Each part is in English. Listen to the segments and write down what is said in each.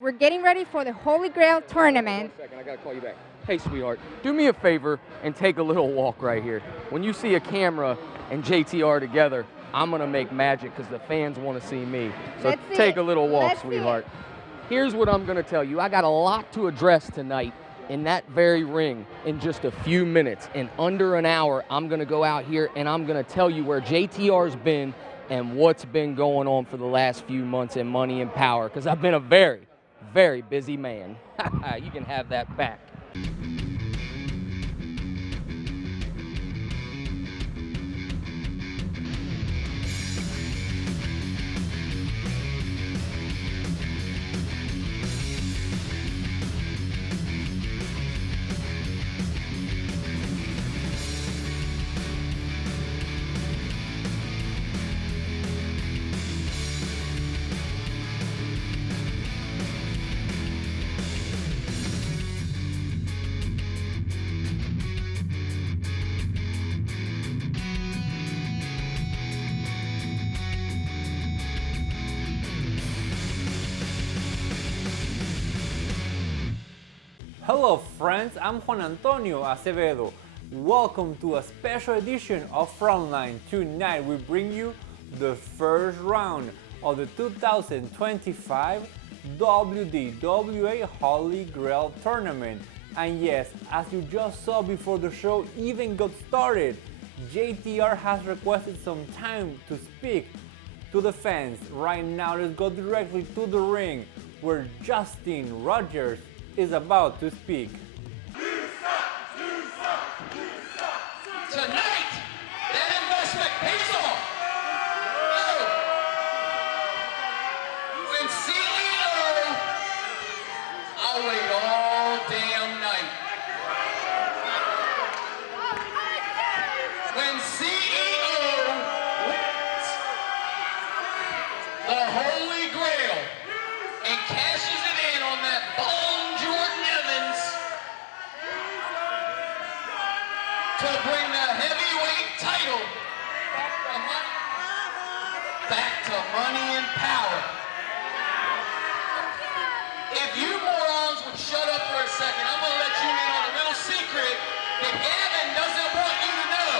We're getting ready for the Holy Grail Tournament. 1 second, I gotta call you back. Hey, sweetheart, do me a favor and take a little walk right here. When you see a camera and JTR together, I'm gonna make magic because the fans want to see me. So take a little walk, sweetheart. Here's what I'm gonna tell you. I got a lot to address tonight in that very ring in just a few minutes. In under an hour, I'm gonna go out here and I'm gonna tell you where JTR's been and what's been going on for the last few months in Money and Power, because I've been a very, very busy man. You can have that back. Hello friends, I'm Juan Antonio Acevedo. Welcome to a special edition of Frontline. Tonight we bring you the first round of the 2025 WDWA Holy Grail Tournament. And yes, as you just saw before the show even got started, JTR has requested some time to speak to the fans. Right now, let's go directly to the ring where Justin Rogers is about to speak. Tonight, that investment pays off. When CEO, I'll wait all damn night. When CEO wins the Holy Grail and cashes it in on that bone Jordan Evans to bring the heavyweight title back to Money and Power. If you morons would shut up for a second, I'm gonna let you in on a little secret that Gavin doesn't want you to know.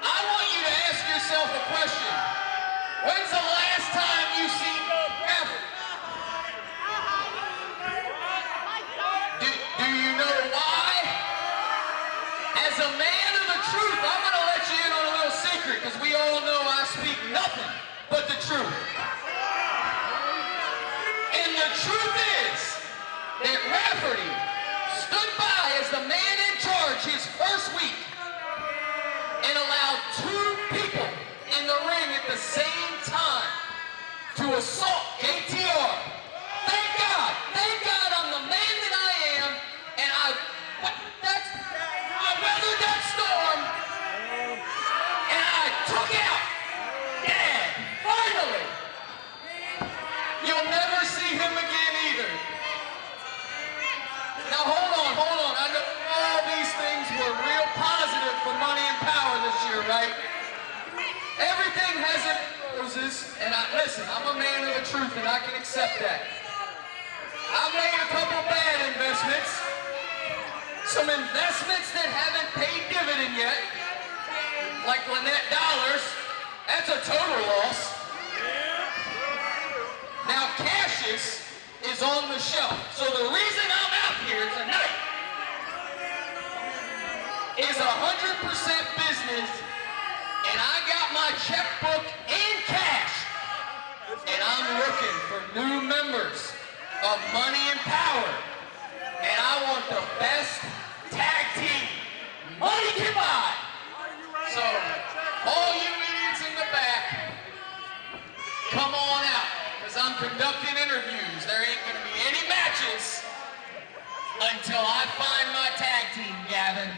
I want you to ask yourself a question. When's the last time you seen Gavin? Do you know why? As a man of the truth, I'm going to let you in on a little secret because we all know I speak nothing but the truth. And the truth is that Rafferty stood by as the man in charge his first week and allowed two people in the ring at the same time to assault JTR. Thank God I'm the man that I am, and I weathered that storm, and I took out Dad, finally. You'll never see him again either. Now hold on, I know all these things were real positive for Money and Power this year, right? Everything has its roses, and listen, I'm a man of the truth and I can accept that. I've made a couple bad investments. Some investments that haven't paid dividend yet, like Lynette Dollars, that's a total loss. Now Cassius is on the shelf. So the reason I'm out here tonight is 100% business, and I got my checkbook in cash, and I'm looking for new members of Money and Power. And I want the best tag team money can buy. So, all you idiots in the back, come on out, because I'm conducting interviews. There ain't going to be any matches until I find my tag team, Gavin.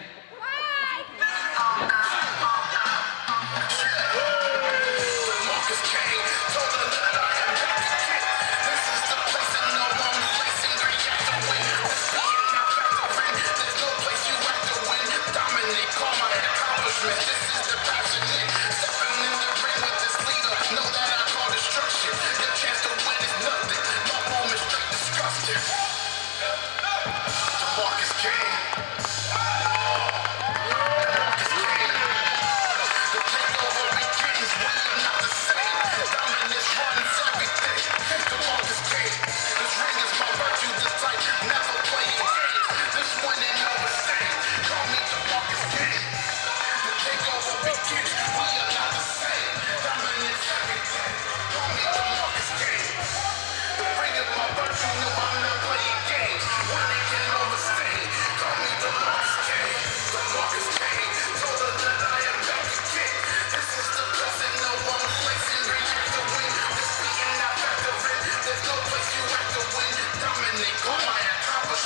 Demarcus Kane told her that I am back. This is the place and no wrong place, and we have to win. There's no place you have to win. Dominate, call my accomplishment. This is the passionate. Stepping in the ring with this leader. Know that I call destruction. Your chance to win is nothing.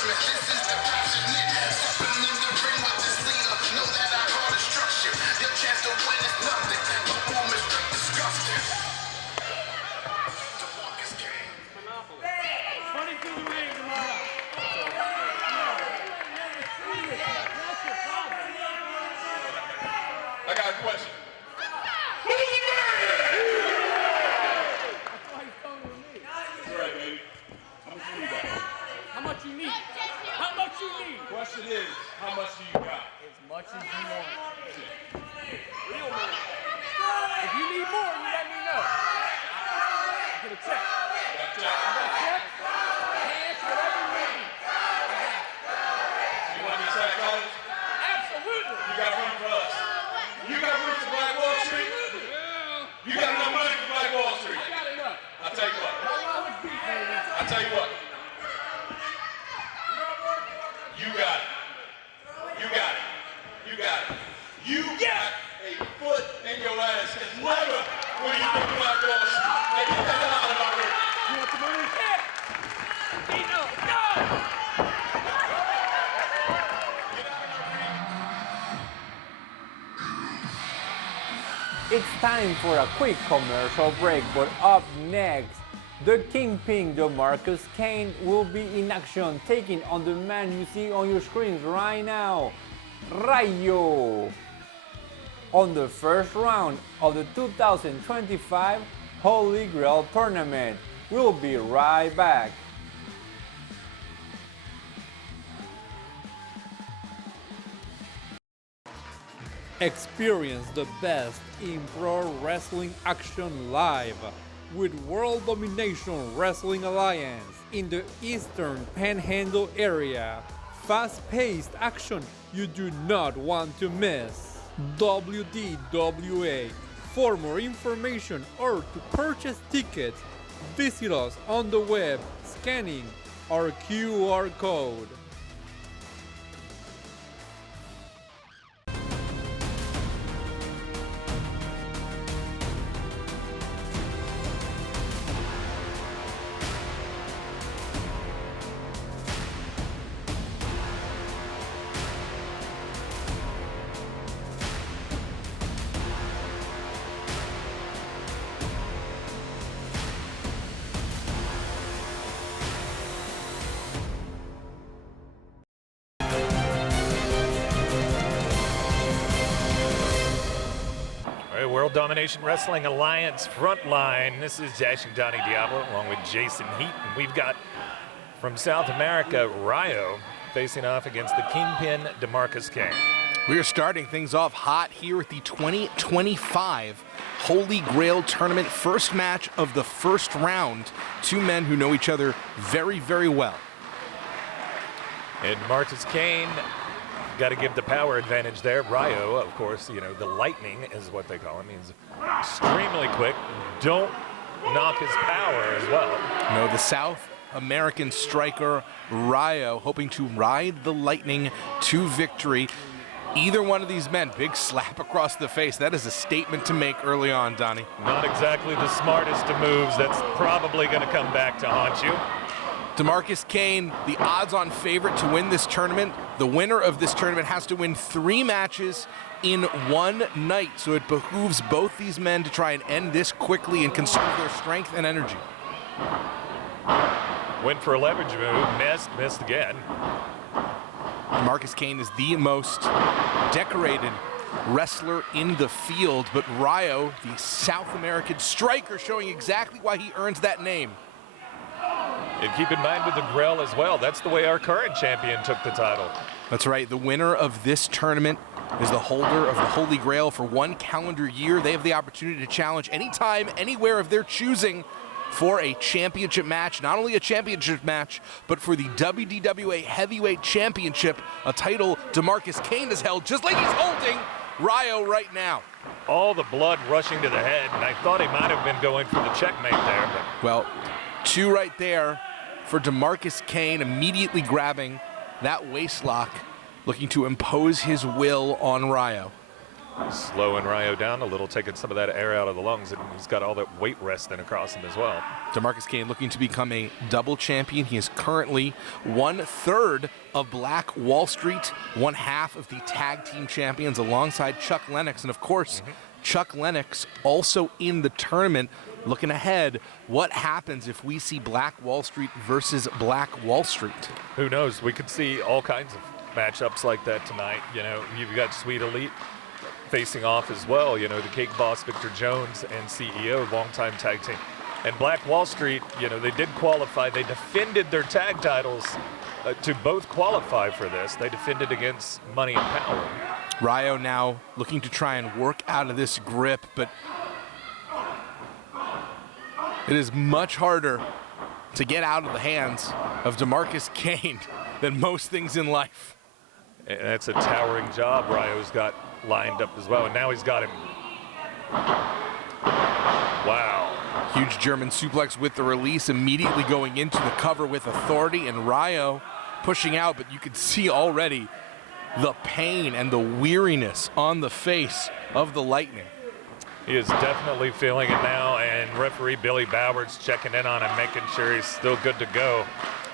judgment. This is the passionate. Stepping in the ring with this leader. Know that I hold a structure. Your chance to win is nothing. My boom is straight disgusting. Demarcus Kane. Running through the ring tomorrow. I got a question. How much you need? How much you need? Question is, how much do you got? As much as you want. Real money. If you need more, you let me know. Get a check. You got a check? Cash, whatever you need. You want me to try college? Absolutely. You got room for us. You got room for Black Wall Street? You got enough money for Black Wall Street? I got enough. I'll tell you what. $1 deep, baby. I'll tell you what. You got it. You got it. You got it. You got a foot in your ass. It's never when you get Black Wall Street. Hey, get the hell out of my room. You want the money? Yeah. Dino, no! It's time for a quick commercial break, but up next, the Kingpin Demarcus Kane will be in action, taking on the man you see on your screens right now, Rayo, on the first round of the 2025 Holy Grail Tournament. We'll be right back. Experience the best in pro wrestling action live with World Domination Wrestling Alliance in the Eastern Panhandle area. Fast-paced action you do not want to miss. WDWA. For more information or to purchase tickets, visit us on the web scanning our QR code. World Domination Wrestling Alliance Frontline. This is Dashing Donnie Diablo along with Jason Heat. And we've got from South America, Rayo, facing off against the Kingpin, Demarcus Kane. We are starting things off hot here at the 2025 Holy Grail Tournament. First match of the first round. Two men who know each other very, very well. And Demarcus Kane, got to give the power advantage there. Rayo, of course, you know, the lightning is what they call him. He's extremely quick. Don't knock his power as well. No, the South American striker Rayo hoping to ride the lightning to victory. Either one of these men, big slap across the face. That is a statement to make early on, Donnie. Not exactly the smartest of moves. That's probably going to come back to haunt you. Demarcus Kane, the odds-on favorite to win this tournament. The winner of this tournament has to win 3 matches in one night. So it behooves both these men to try and end this quickly and conserve their strength and energy. Went for a leverage move, missed again. Demarcus Kane is the most decorated wrestler in the field, but Rayo, the South American striker, showing exactly why he earns that name. And keep in mind with the Grail as well, that's the way our current champion took the title. That's right, the winner of this tournament is the holder of the Holy Grail for 1 calendar year. They have the opportunity to challenge anytime, anywhere of their choosing for a championship match. Not only a championship match, but for the WDWA Heavyweight Championship, a title Demarcus Kane has held, just like he's holding Rayo right now. All the blood rushing to the head, and I thought he might have been going for the checkmate there. But well, 2 right there for Demarcus Kane, immediately grabbing that waist lock, looking to impose his will on Rayo. Slowing Rayo down a little, taking some of that air out of the lungs, and he's got all that weight resting across him as well. Demarcus Kane looking to become a double champion. He is currently 1/3 of Black Wall Street, 1/2 of the tag team champions alongside Chuck Lennox. And of course, Chuck Lennox also in the tournament. Looking ahead, what happens if we see Black Wall Street versus Black Wall Street? Who knows? We could see all kinds of matchups like that tonight. You know, you've got Sweet Elite facing off as well. You know, the Cake Boss Victor Jones and CEO, longtime tag team. And Black Wall Street, you know, they did qualify. They defended their tag titles to both qualify for this. They defended against Money and Power. Rayo now looking to try and work out of this grip, but it is much harder to get out of the hands of Demarcus Kane than most things in life. And that's a towering job Rayo's got lined up as well, and now he's got him. Wow. Huge German suplex with the release, immediately going into the cover with authority, and Rayo pushing out, but you can see already the pain and the weariness on the face of the Lightning. He is definitely feeling it now, and referee Billy Bowers checking in on him, making sure he's still good to go.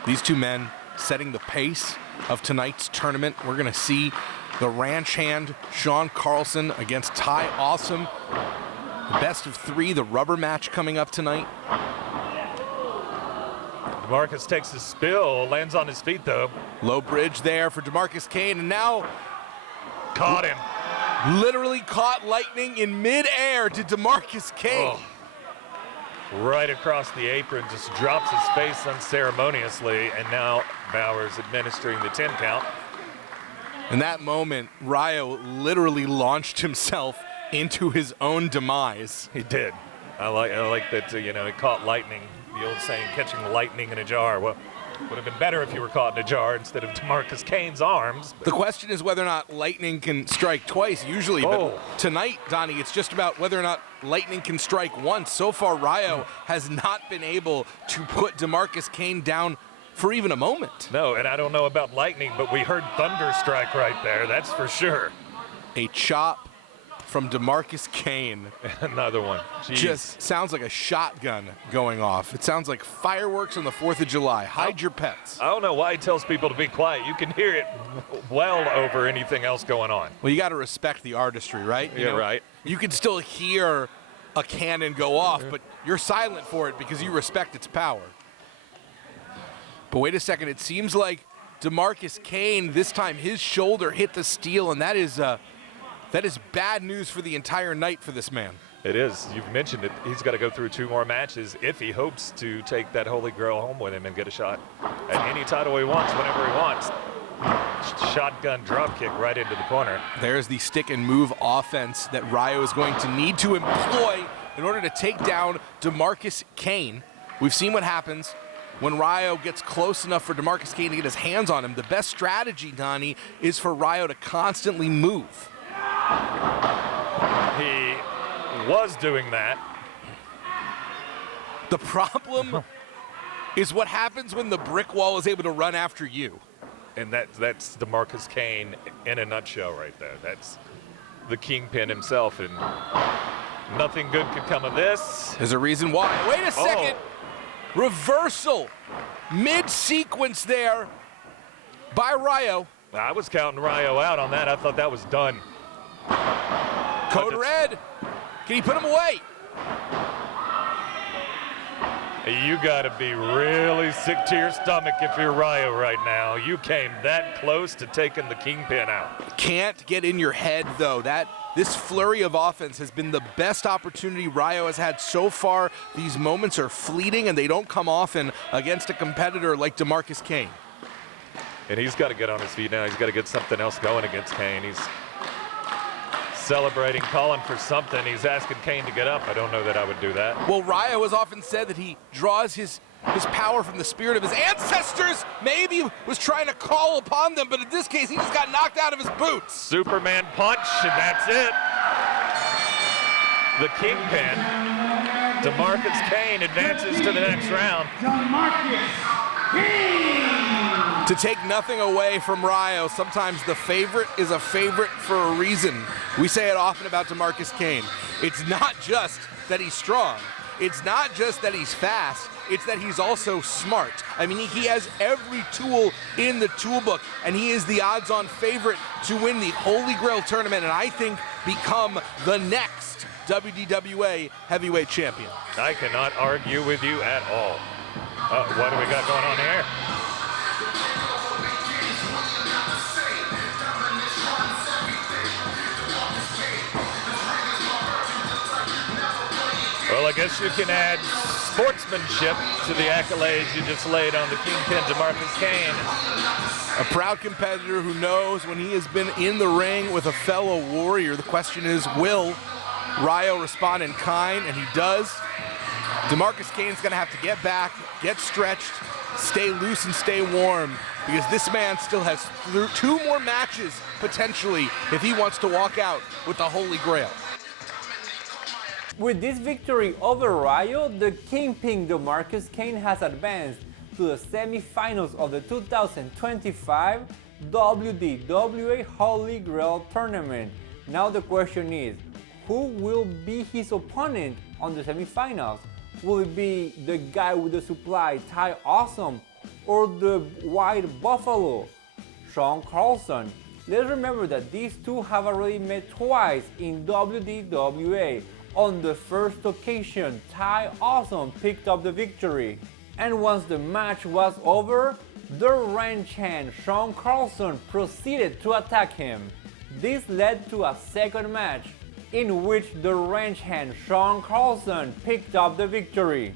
These two men setting the pace of tonight's tournament. We're going to see the ranch hand, Shawn Carlson against Ty Awesome. The best of 3, the rubber match coming up tonight. Demarcus takes a spill, lands on his feet though. Low bridge there for Demarcus Kane, and now Caught him. literally caught Lightning in midair to Demarcus Kane. Oh. Right across the apron, just drops his face unceremoniously, and now Bowers administering the 10 count. In that moment, Rayo literally launched himself into his own demise. He did. I like that, you know, he caught lightning. The old saying, catching lightning in a jar. Well, would have been better if you were caught in a jar instead of Demarcus Kane's arms. The question is whether or not lightning can strike twice usually, but tonight, Donnie, it's just about whether or not lightning can strike once. So far, Rayo has not been able to put Demarcus Kane down for even a moment. No, and I don't know about lightning, but we heard thunder strike right there, that's for sure. A chop from Demarcus Kane. Another one. Jeez. Just sounds like a shotgun going off. It sounds like fireworks on the 4th of July. Hide your pets. I don't know why he tells people to be quiet. You can hear it well over anything else going on. Well, you got to respect the artistry, right? You know, right. You can still hear a cannon go off, but you're silent for it because you respect its power. But wait a second, it seems like Demarcus Kane, this time his shoulder hit the steel, and that is bad news for the entire night for this man. It is. You've mentioned it. He's got to go through 2 more matches if he hopes to take that Holy Grail home with him and get a shot at any title he wants, whenever he wants. Shotgun drop kick right into the corner. There's the stick and move offense that Rayo is going to need to employ in order to take down Demarcus Kane. We've seen what happens when Rayo gets close enough for Demarcus Kane to get his hands on him. The best strategy, Donnie, is for Rayo to constantly move. He was doing that. The problem is what happens when the brick wall is able to run after you. And that's Demarcus Kane in a nutshell right there. That's the kingpin himself, and nothing good could come of this. There's a reason why. Wait a second. Reversal mid-sequence there by Rayo. I was counting Rayo out on that. I thought that was done. Code red. Can he put him away? You got to be really sick to your stomach if you're Rayo right now. You came that close to taking the kingpin out. Can't get in your head, though. This flurry of offense has been the best opportunity Rayo has had so far. These moments are fleeting, and they don't come often against a competitor like Demarcus Kane. And he's got to get on his feet now. He's got to get something else going against Kane. He's celebrating, calling for something. He's asking Kane to get up. I don't know that I would do that. Well, Rayo has often said that he draws his power from the spirit of his ancestors. Maybe was trying to call upon them, but in this case, he just got knocked out of his boots. Superman punch, and that's it. The kingpin, Demarcus Kane, advances to the next round. Demarcus Kane! To take nothing away from Rayo, sometimes the favorite is a favorite for a reason. We say it often about Demarcus Kane. It's not just that he's strong. It's not just that he's fast. It's that he's also smart. I mean, he has every tool in the toolbook, and he is the odds-on favorite to win the Holy Grail Tournament, and I think become the next WDWA Heavyweight Champion. I cannot argue with you at all. What do we got going on here? Well, I guess you can add sportsmanship to the accolades you just laid on the Kingpin, Demarcus Kane. A proud competitor who knows when he has been in the ring with a fellow warrior. The question is, will Rayo respond in kind? And he does. Demarcus Kane's gonna have to get back, get stretched, stay loose and stay warm, because this man still has 2 more matches, potentially, if he wants to walk out with the Holy Grail. With this victory over Rayo, the Kingpin Demarcus Kane has advanced to the semifinals of the 2025 WDWA Holy Grail Tournament. Now the question is, who will be his opponent on the semifinals? Will it be the guy with the supply, Ty Awesome, or the White Buffalo, Shawn Carlson? Let's remember that these two have already met twice in WDWA. On the first occasion, Ty Awesome picked up the victory. And once the match was over, the ranch hand Shawn Carlson proceeded to attack him. This led to a second match, in which the ranch hand Shawn Carlson picked up the victory.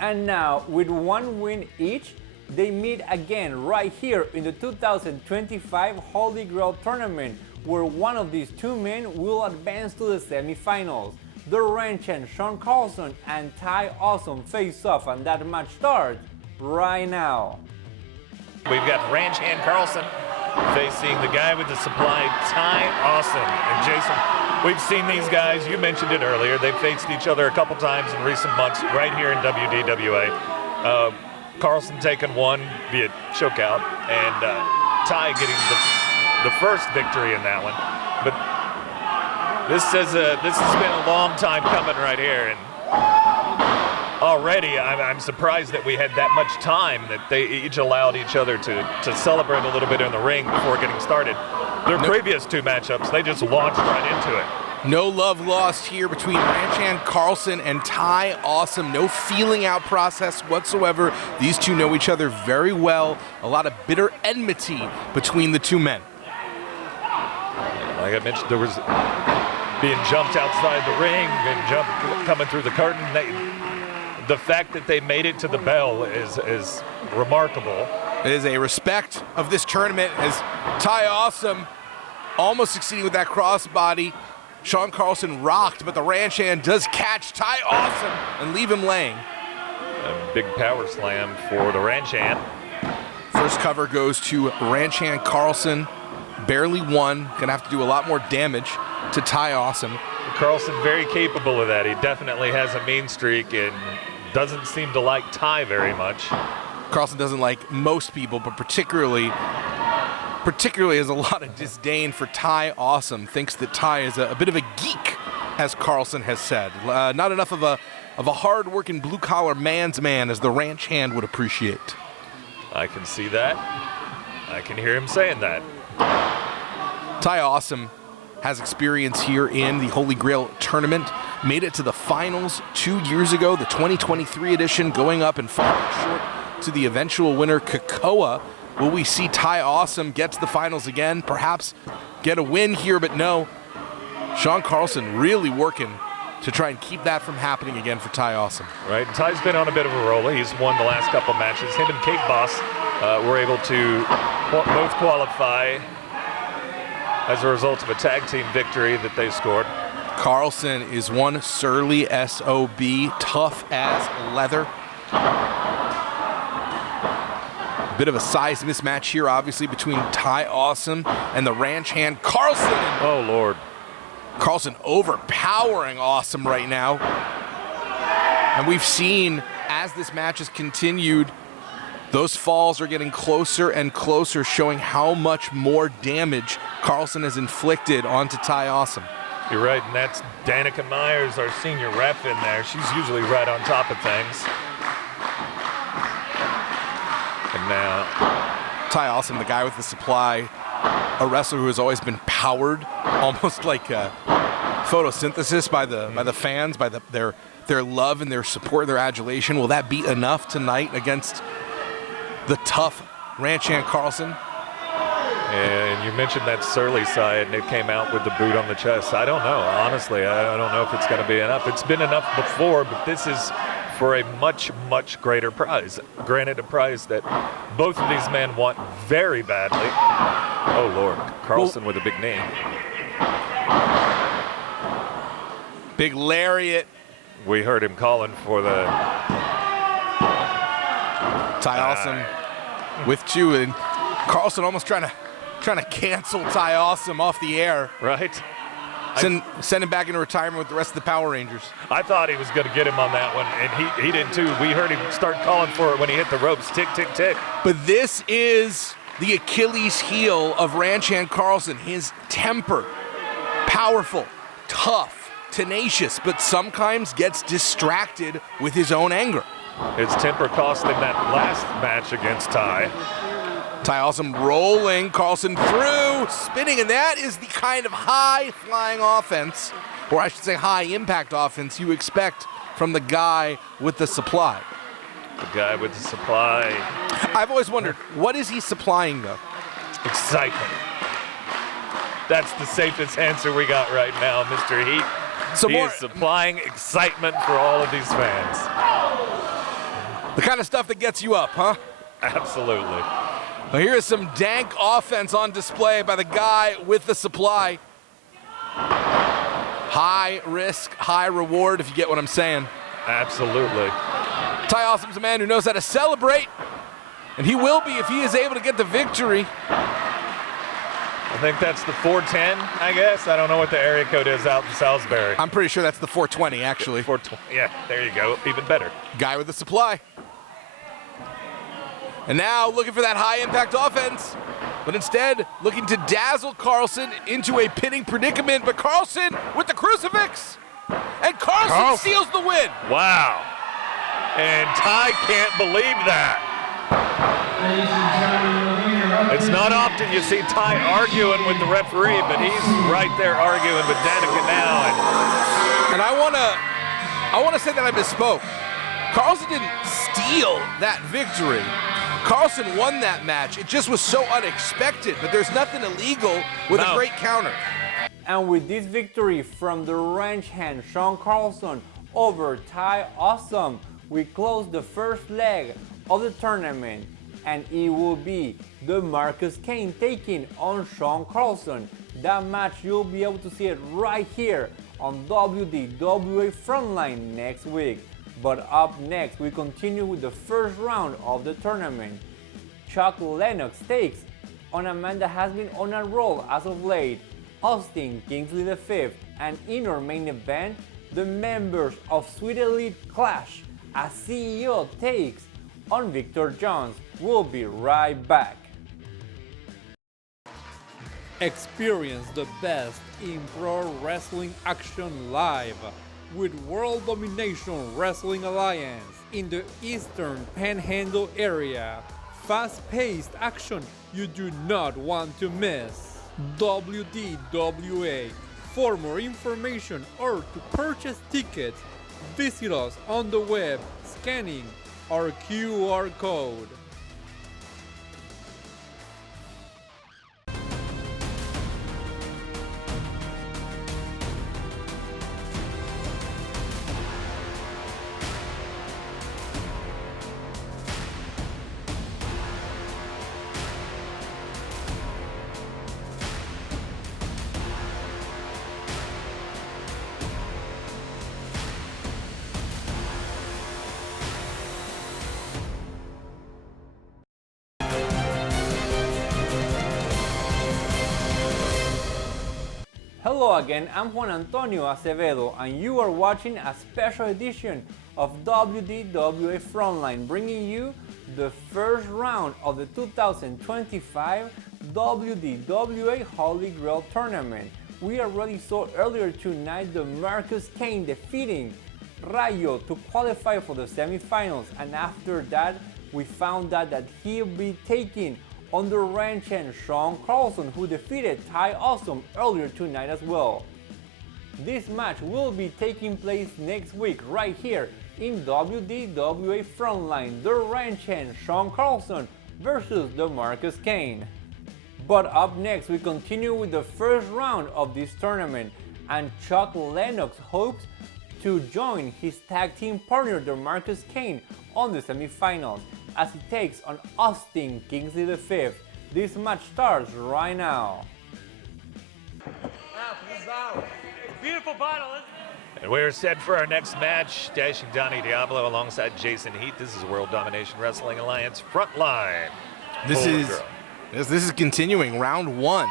And now, with 1 win each, they meet again right here in the 2025 Holy Grail Tournament, where one of these 2 men will advance to the semifinals. The ranch hand Shawn Carlson and Ty Awesome face off, and that match starts right now. We've got ranch hand Carlson facing the guy with the supply, Ty Awesome. And Jason, we've seen these guys, you mentioned it earlier, they've faced each other a couple times in recent months right here in WDWA. Carlson taking one via chokeout, and Ty getting the first victory in that one. But this has been a long time coming right here, and already I'm surprised that we had that much time, that they each allowed each other to celebrate a little bit in the ring before getting started. Their previous 2 matchups, they just launched right into it. No love lost here between ranch hand Carlson and Ty Awesome. No feeling out process whatsoever. These two know each other very well. A lot of bitter enmity between the 2 men. Like I mentioned, there was being jumped outside the ring and coming through the curtain. The fact that they made it to the bell is remarkable. It is a respect of this tournament, as Ty Awesome almost succeeding with that crossbody. Shawn Carlson rocked, but the ranch hand does catch Ty Awesome and leave him laying. A big power slam for the ranch hand. First cover goes to ranch hand Carlson. Barely won. Gonna have to do a lot more damage to Ty Awesome. Carlson very capable of that. He definitely has a mean streak and doesn't seem to like Ty very much. Carlson doesn't like most people, but particularly has a lot of disdain for Ty Awesome. Thinks that Ty is a bit of a geek, as Carlson has said. Not enough of a hard-working blue-collar man's man, as the ranch hand would appreciate. I can see that. I can hear him saying that. Ty Awesome has experience here in the Holy Grail Tournament. Made it to the finals 2 years ago, the 2023 edition, going up and falling short to the eventual winner, Kakoa. Will we see Ty Awesome get to the finals again? Perhaps get a win here, but no. Shawn Carlson really working to try and keep that from happening again for Ty Awesome. Right, and Ty's been on a bit of a roll. He's won the last couple matches. Him and Cake Boss were able to both qualify as a result of a tag team victory that they scored. Carlson is one surly SOB, tough as leather. Bit of a size mismatch here, obviously, between Ty Awesome and the ranch hand Carlson. Oh, Lord. Carlson overpowering Awesome right now. And we've seen, as this match has continued, Those falls are getting closer and closer, showing how much more damage Carlson has inflicted onto Ty Awesome. You're right, and that's Danica Myers, our senior ref in there. She's usually right on top of things. And now Ty Awesome, the guy with the supply, a wrestler who has always been powered, almost like photosynthesis by the fans, by their love and their support, their adulation. Will that be enough tonight against the tough Ranchan Carlson? And you mentioned that Surly side, and it came out with the boot on the chest. I don't know, honestly. I don't know if it's going to be enough. It's been enough before, but this is for a much, much greater prize. Granted, a prize that both of these men want very badly. Oh, Lord. Carlson with a big knee. Big lariat. We heard him calling for the... Ty Awesome with two, and Carlson almost trying to cancel Ty Awesome off the air. Right. Send him back into retirement with the rest of the Power Rangers. I thought he was going to get him on that one, and he did too. We heard him start calling for it when he hit the ropes. Tick, tick, tick. But this is the Achilles heel of Ranchan Carlson. His temper, powerful, tough, tenacious, but sometimes gets distracted with his own anger. His temper cost him that last match against Ty. Ty Awesome rolling, Carlson through, spinning, and that is the kind of high-flying offense, or I should say high-impact offense, you expect from the guy with the supply. The guy with the supply. I've always wondered, what is he supplying, though? Excitement. That's the safest answer we got right now, Mr. Heat. He is supplying excitement for all of these fans. The kind of stuff that gets you up, huh? Absolutely. Well, here is some dank offense on display by the guy with the supply. High risk, high reward, if you get what I'm saying. Absolutely. Ty Awesome's a man who knows how to celebrate, and he will be if he is able to get the victory. I think that's the 410, I guess. I don't know what the area code is out in Salisbury. I'm pretty sure that's the 420, actually. 420, yeah, there you go, even better. Guy with the supply. And now looking for that high-impact offense, but instead looking to dazzle Carlson into a pinning predicament. But Carlson with the crucifix, and Carlson steals the win. Wow. And Ty can't believe that. It's not often you see Ty arguing with the referee, but he's right there arguing with Danica now. And I want to say that I misspoke. Carlson didn't steal that victory. Carlson won that match. It just was so unexpected, but there's nothing illegal with a great counter. And with this victory from the wrench hand Shawn Carlson over Ty Awesome, we close the first leg of the tournament, and it will be Demarcus Kane taking on Shawn Carlson. That match, you'll be able to see it right here on WDWA Frontline next week. But up next, we continue with the first round of the tournament. Chuck Lennox takes on a man that has been on a roll as of late, Austin Kingsley V, and in our main event, the members of Sweet Elite Clash, as CEO takes on Victor Jones. We'll be right back. Experience the best in pro wrestling action live with World Domination Wrestling Alliance in the Eastern Panhandle area. Fast-paced action you do not want to miss. WDWA. For more information or to purchase tickets, visit us on the web scanning our QR code. Hello again, I'm Juan Antonio Acevedo, and you are watching a special edition of WDWA Frontline, bringing you the first round of the 2025 WDWA Holy Grail Tournament. We already saw earlier tonight Demarcus Kane defeating Rayo to qualify for the semifinals, and after that we found out that he'll be taking on the ranch hand Shawn Carlson, who defeated Ty Awesome earlier tonight as well. This match will be taking place next week right here in WDWA Frontline, the ranch hand Shawn Carlson versus Demarcus Kane. But up next, we continue with the first round of this tournament, and Chuck Lennox hopes to join his tag team partner Demarcus Kane on the semifinals as he takes on Austin Kingsley V. This match starts right now. Beautiful battle, isn't it? And we're set for our next match. Dashing Donnie Diablo alongside Jason Heath. This is World Domination Wrestling Alliance Frontline. This Holy is Grail. this is continuing round 1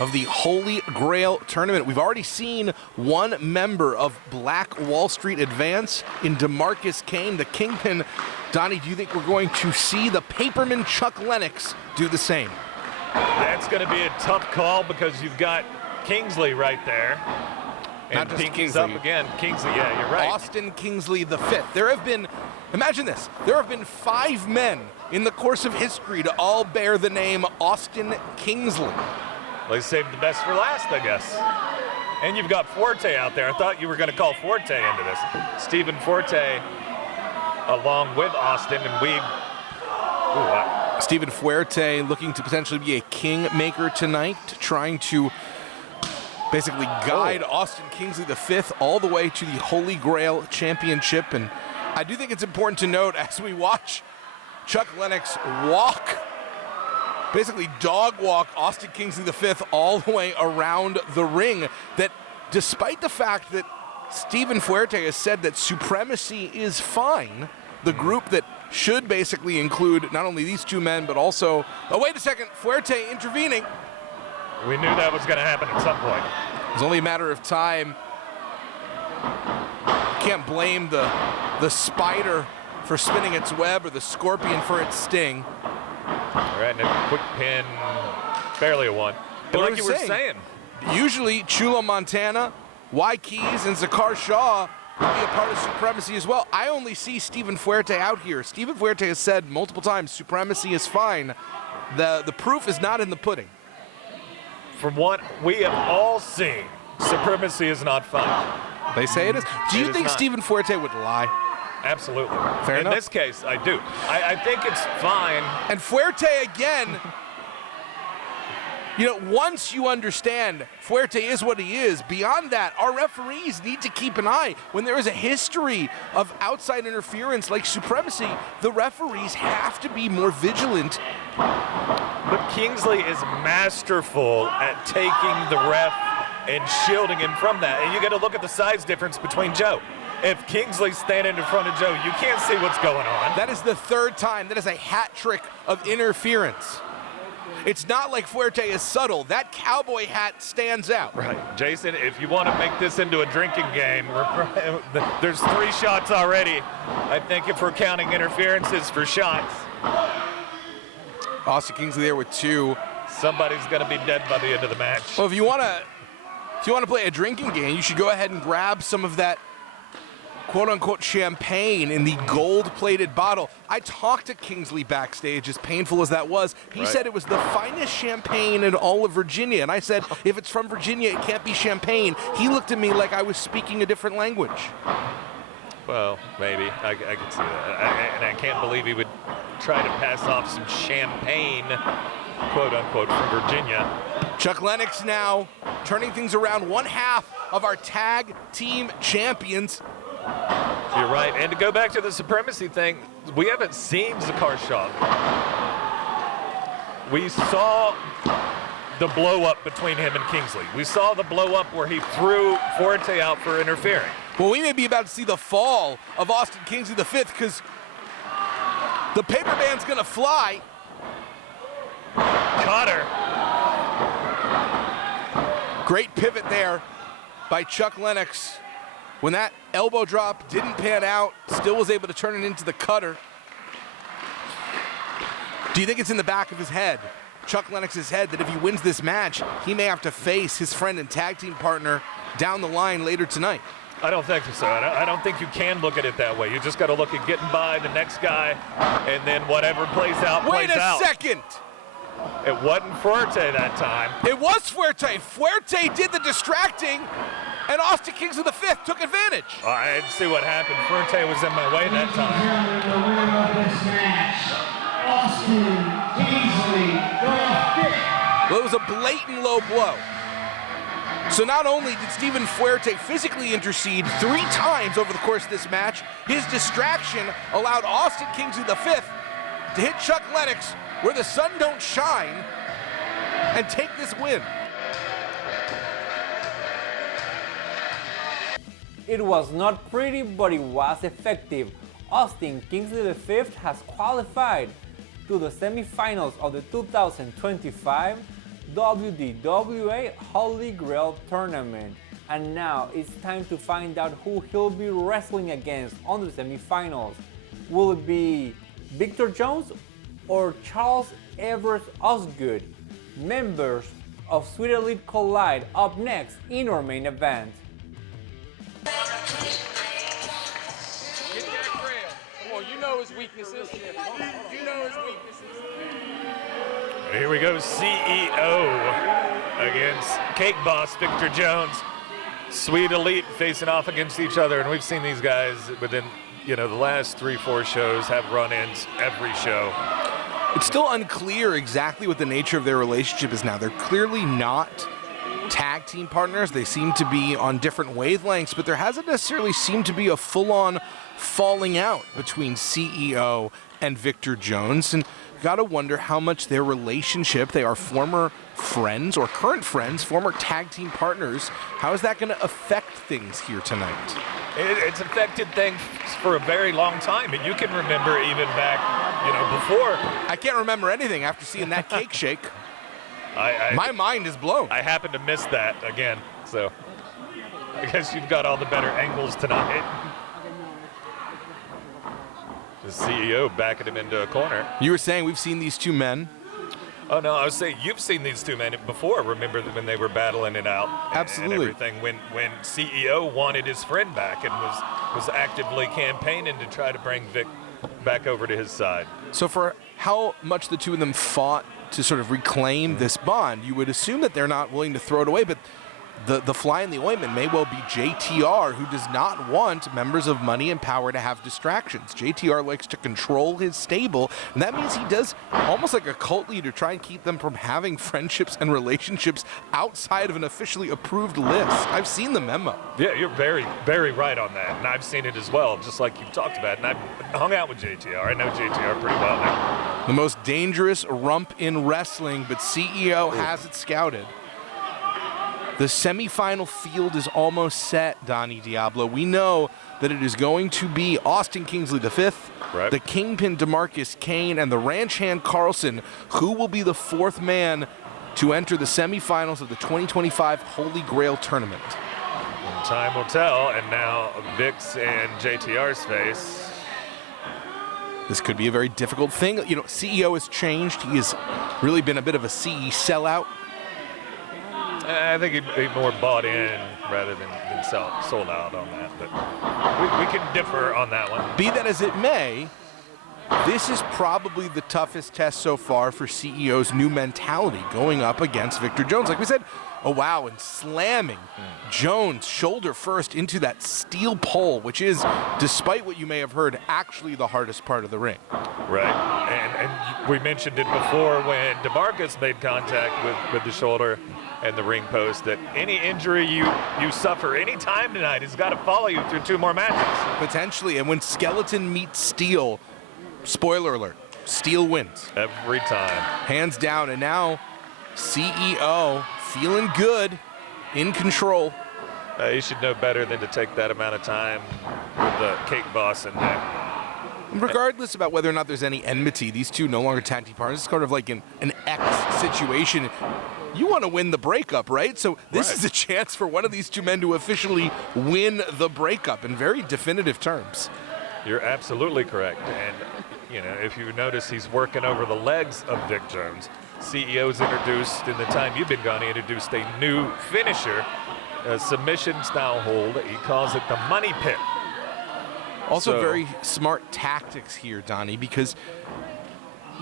of the Holy Grail Tournament. We've already seen one member of Black Wall Street advance in Demarcus Kane, the Kingpin. Donnie, do you think we're going to see the Paperman Chuck Lennox do the same? That's going to be a tough call because you've got Kingsley right there. Not And just Pinky's Kingsley. up again. Kingsley, yeah, you're right. Austin Kingsley V. There have been, imagine this, there have been 5 men in the course of history to all bear the name Austin Kingsley. They saved the best for last, I guess. And you've got Forte out there. I thought you were going to call Forte into this. Stephen Forte along with Austin, and we... Stephen Fuerte looking to potentially be a kingmaker tonight, trying to basically guide Austin Kingsley V all the way to the Holy Grail Championship. And I do think it's important to note as we watch Chuck Lennox walk, basically dog walk Austin Kingsley V all the way around the ring, that despite the fact that Stephen Fuerte has said that Supremacy is fine, the group that should basically include not only these 2 men, but also, oh, wait a second, Fuerte intervening. We knew that was going to happen at some point. It's only a matter of time. Can't blame the spider for spinning its web or the scorpion for its sting. All right, and a quick pin, barely a 1. But like you were saying, usually Chulo Montana, Y Keys, and Zakar Shaw will be a part of Supremacy as well. I only see Stephen Fuerte out here. Stephen Fuerte has said multiple times, Supremacy is fine. The proof is not in the pudding. from what we have all seen, Supremacy is not fun. They say it is. Do you It is think not. Stephen Fuerte would lie? Absolutely. Fair enough. In this case, I do. I think it's fine. And Fuerte again, you know, once you understand Fuerte is what he is, beyond that, our referees need to keep an eye. When there is a history of outside interference like Supremacy, the referees have to be more vigilant. But Kingsley is masterful at taking the ref and shielding him from that. And you got to look at the size difference between Joe. If Kingsley's standing in front of Joe, you can't see what's going on. That is the third time. That is a hat trick of interference. It's not like Fuerte is subtle. That cowboy hat stands out. Right. Jason, if you want to make this into a drinking game, there's 3 shots already. I think if we're counting interferences for shots, Austin Kingsley there with 2. somebody's going to be dead by the end of the match. Well, if you want to play a drinking game, you should go ahead and grab some of that quote-unquote champagne in the gold-plated bottle. I talked to Kingsley backstage, as painful as that was. He Right. said it was the finest champagne in all of Virginia. And I said, if it's from Virginia, it can't be champagne. He looked at me like I was speaking a different language. Well, maybe. I could see that. And I can't believe he would try to pass off some champagne, quote-unquote, from Virginia. Chuck Lennox now turning things around, one half of our tag team champions. You're right. And to go back to the Supremacy thing, we haven't seen Zakar Shaw. We saw the blow-up between him and Kingsley. We saw the blow-up where he threw Forte out for interfering. Well, we may be about to see the fall of Austin Kingsley V, because the paper band's going to fly. Cutter. Great pivot there by Chuck Lennox. When that elbow drop didn't pan out, still was able to turn it into the cutter. Do you think it's in the back of his head, Chuck Lennox's head, that if he wins this match, he may have to face his friend and tag team partner down the line later tonight? I don't think so. I don't think you can look at it that way. You just got to look at getting by the next guy, and then whatever plays out, plays out. Wait a second. It wasn't Fuerte that time. It was Fuerte. Fuerte did the distracting, and Austin Kingsley V took advantage. I didn't see what happened. Fuerte was in my way that time. The winner of this match, Austin Kingsley V. Well, it was a blatant low blow. So not only did Steven Fuerte physically intercede 3 times over the course of this match, his distraction allowed Austin Kingsley V to hit Chuck Lennox where the sun don't shine and take this win. It was not pretty, but it was effective. Austin Kingsley V has qualified to the semifinals of the 2025 WDWA Holy Grail Tournament. And now it's time to find out who he'll be wrestling against on the semifinals. Will it be Victor Jones or Charles Everett Osgood, members of Sweet Elite Collide, up next in our main event. Get that Grail. Come on, you know his weaknesses. You know his weaknesses. Here we go, CEO against Cake Boss Victor Jones. Sweet Elite facing off against each other, and we've seen these guys within, the last 3-4 shows have run-ins every show. It's still unclear exactly what the nature of their relationship is now. They're clearly not tag team partners. They seem to be on different wavelengths, but there hasn't necessarily seemed to be a full-on falling out between CEO and Victor Jones. And gotta wonder how much their relationship, they are former friends or current friends, former tag team partners. How is that going to affect things here tonight? It's affected things for a very long time, and you can remember even back, before. I can't remember anything after seeing that cake shake. My mind is blown. I happened to miss that again, so I guess you've got all the better angles tonight. The CEO backing him into a corner. You were saying we've seen these two men. Oh no, I was saying you've seen these two men before. Remember when they were battling it out? Absolutely. And everything. When CEO wanted his friend back and was actively campaigning to try to bring Vic back over to his side. So for how much the two of them fought to sort of reclaim this bond, you would assume that they're not willing to throw it away, but the fly in the ointment may well be JTR, who does not want members of Money and Power to have distractions. JTR likes to control his stable, and that means he does almost like a cult leader, try and keep them from having friendships and relationships outside of an officially approved list. I've seen the memo. Yeah, you're very, very right on that, and I've seen it as well, just like you talked about, and I've hung out with JTR. I know JTR pretty well now. The most dangerous rump in wrestling, but CEO has it scouted. The semifinal field is almost set, Donnie Diablo. We know that it is going to be Austin Kingsley V, right, the Kingpin Demarcus Kane, and the ranch hand Carlson, who will be the 4th man to enter the semifinals of the 2025 Holy Grail Tournament. And time will tell, and now Vic's and JTR's face. This could be a very difficult thing. CEO has changed. He has really been a bit of a CE sellout. I think he'd be more bought in rather than sold out on that, but we can differ on that one. Be that as it may, this is probably the toughest test so far for CEO's new mentality going up against Victor Jones. Like we said, wow, and slamming Jones shoulder first into that steel pole, which is, despite what you may have heard, actually the hardest part of the ring. Right, and we mentioned it before when Demarcus made contact with the shoulder and the ring post, that any injury you suffer any time tonight has got to follow you through 2 more matches. Potentially, and when skeleton meets steel, spoiler alert, steel wins. Every time. Hands down, and now CEO feeling good, in control. You should know better than to take that amount of time with the Cake Boss in there. Regardless about whether or not there's any enmity, these two no longer tag team partners. It's kind of like an X situation. You want to win the breakup, right? So this is a chance for one of these two men to officially win the breakup in very definitive terms. You're absolutely correct. And You know, if you notice, he's working over the legs of Vic Jones. CEO's introduced, in the time you've been gone, he introduced a new finisher, a submission style hold. He calls it the money pit. Also very smart tactics here, Donnie, because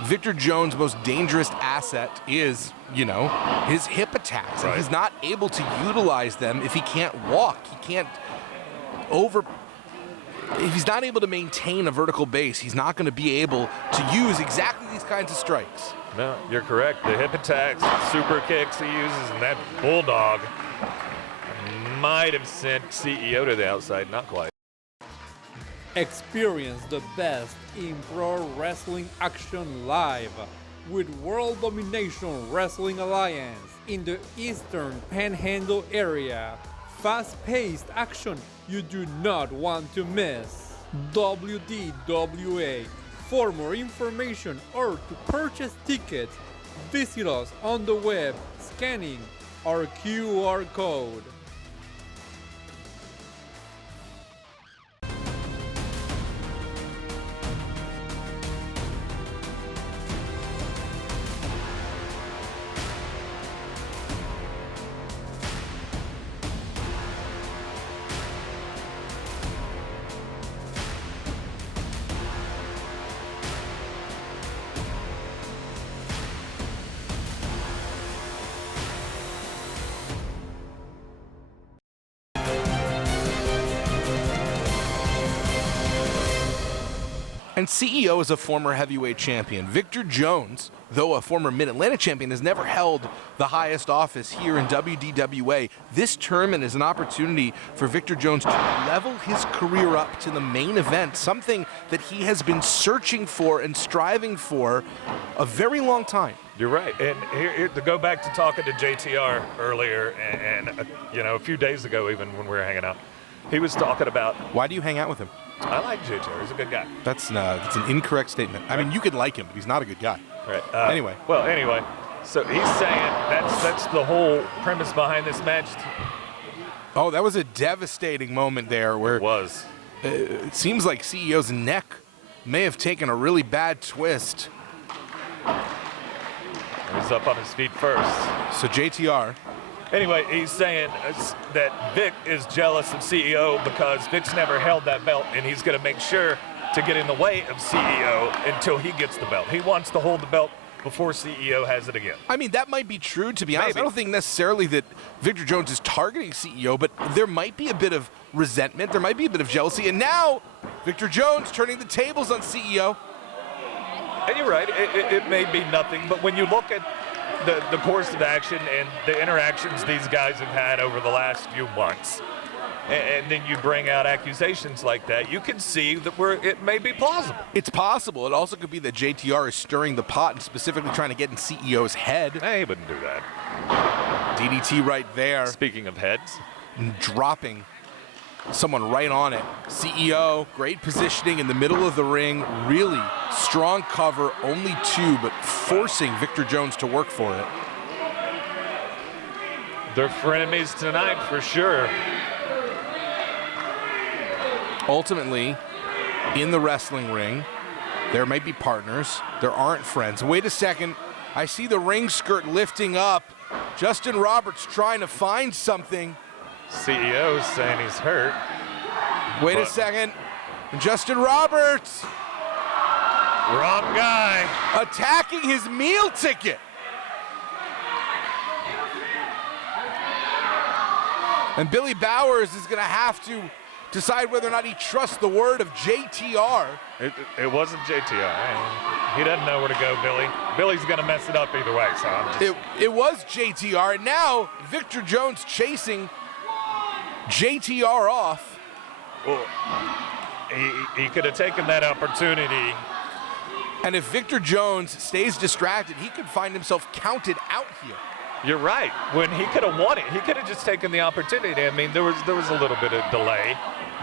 Victor Jones' most dangerous asset is, you know, his hip attacks. Right. And he's not able to utilize them if he can't walk. He can't if he's not able to maintain a vertical base, he's not going to be able to use exactly these kinds of strikes. No, you're correct. The hip attacks, the super kicks he uses, and that bulldog might have sent CEO to the outside, not quite. Experience the best in pro wrestling action live with World Domination Wrestling Alliance in the Eastern Panhandle area. Fast-paced action you do not want to miss. WDWA. For more information or to purchase tickets, visit us on the web scanning our QR code. And CEO is a former heavyweight champion. Victor Jones, though a former Mid-Atlantic champion, has never held the highest office here in WDWA. This tournament is an opportunity for Victor Jones to level his career up to the main event, something that he has been searching for and striving for a very long time. You're right. And here to go back to talking to JTR earlier, and you know, a few days ago, even when we were hanging out, he was talking about. Why do you hang out with him? I like JTR. He's a good guy. That's an incorrect statement. I mean, you could like him, but he's not a good guy. Right. Anyway. Well, anyway, so he's saying that's the whole premise behind this match. Oh, that was a devastating moment there where It was. It seems like CEO's neck may have taken a really bad twist. He's up on his feet first. So JTR. Anyway, he's saying that Vic is jealous of CEO because Vic's never held that belt, and he's going to make sure to get in the way of CEO until he gets the belt. He wants to hold the belt before CEO has it again. I mean, that might be true, to be honest. Maybe. I don't think necessarily that Victor Jones is targeting CEO, but there might be a bit of resentment. There might be a bit of jealousy. And now, Victor Jones turning the tables on CEO. And you're right, it may be nothing, but when you look at the course of action and the interactions these guys have had over the last few months, and then you bring out accusations like that, you can see that it may be plausible. It's possible. It also could be that JTR is stirring the pot and specifically trying to get in CEO's head. Hey, he wouldn't do that. DDT right there. Speaking of heads. Dropping someone right on it. CEO, great positioning in the middle of the ring. Really strong cover, only two, but forcing Victor Jones to work for it. They're frenemies tonight for sure. Ultimately, in the wrestling ring, there might be partners. There aren't friends. Wait a second. I see the ring skirt lifting up. Justin Roberts trying to find something. CEO's saying he's hurt. Wait a second. Justin Roberts. Wrong guy. Attacking his meal ticket. And Billy Bowers is going to have to decide whether or not he trusts the word of JTR. It wasn't JTR. He doesn't know where to go, Billy. Billy's going to mess it up either way, so I'm just... It was JTR, and now Victor Jones chasing JTR off. Well, he could have taken that opportunity. And if Victor Jones stays distracted, he could find himself counted out here. You're right. When he could have won it, he could have just taken the opportunity. I mean, there was a little bit of delay.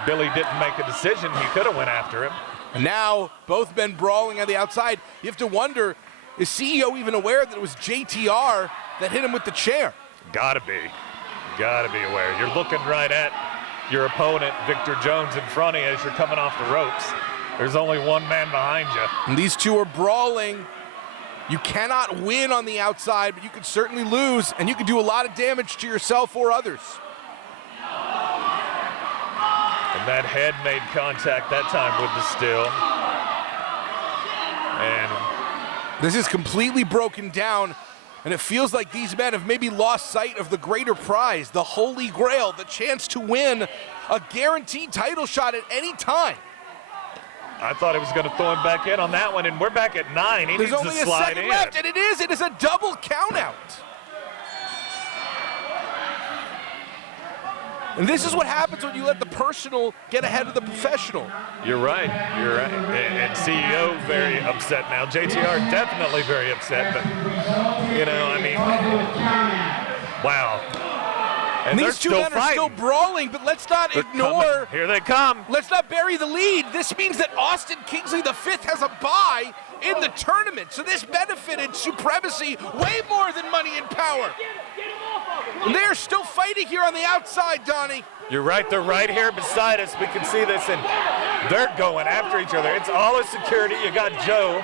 Billy didn't make a decision. He could have went after him. And now both men brawling on the outside. You have to wonder, is CEO even aware that it was JTR that hit him with the chair? Gotta be aware. You're looking right at your opponent, Victor Jones, in front of you as you're coming off the ropes. There's only one man behind you. And these two are brawling. You cannot win on the outside, but you can certainly lose, and you can do a lot of damage to yourself or others. And that head made contact that time with the still. And this is completely broken down, and it feels like these men have maybe lost sight of the greater prize, the Holy Grail, the chance to win a guaranteed title shot at any time. I thought he was going to throw him back in on that one, and we're back at 9. He There's needs only to a slide second in. left, and it is a double countout. And this is what happens when you let the personal get ahead of the professional. You're right. And CEO very upset now. JTR definitely very upset, but, you know, I mean, wow. And these two men are still brawling, but let's not ignore. Here they come. Let's not bury the lead. This means that Austin Kingsley V has a bye in the tournament. So this benefited Supremacy way more than money and power. And they're still fighting here on the outside, Donnie. You're right. They're right here beside us. We can see this, and they're going after each other. It's all a security. You got Joe.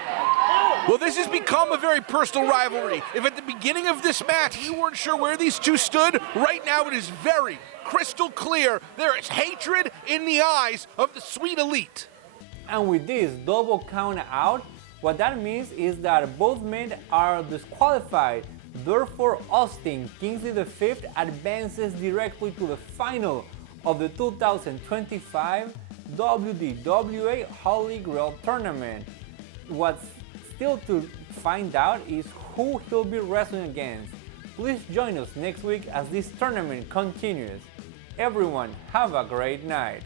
Well, this has become a very personal rivalry. If at the beginning of this match you weren't sure where these two stood, right now it is very crystal clear. There is hatred in the eyes of the Sweet Elite. And with this double count out, what that means is that both men are disqualified. Therefore, Austin Kingsley V advances directly to the final of the 2025 WDWA Holy Grail Tournament. What's still to find out is who he'll be wrestling against. Please join us next week as this tournament continues. Everyone, have a great night.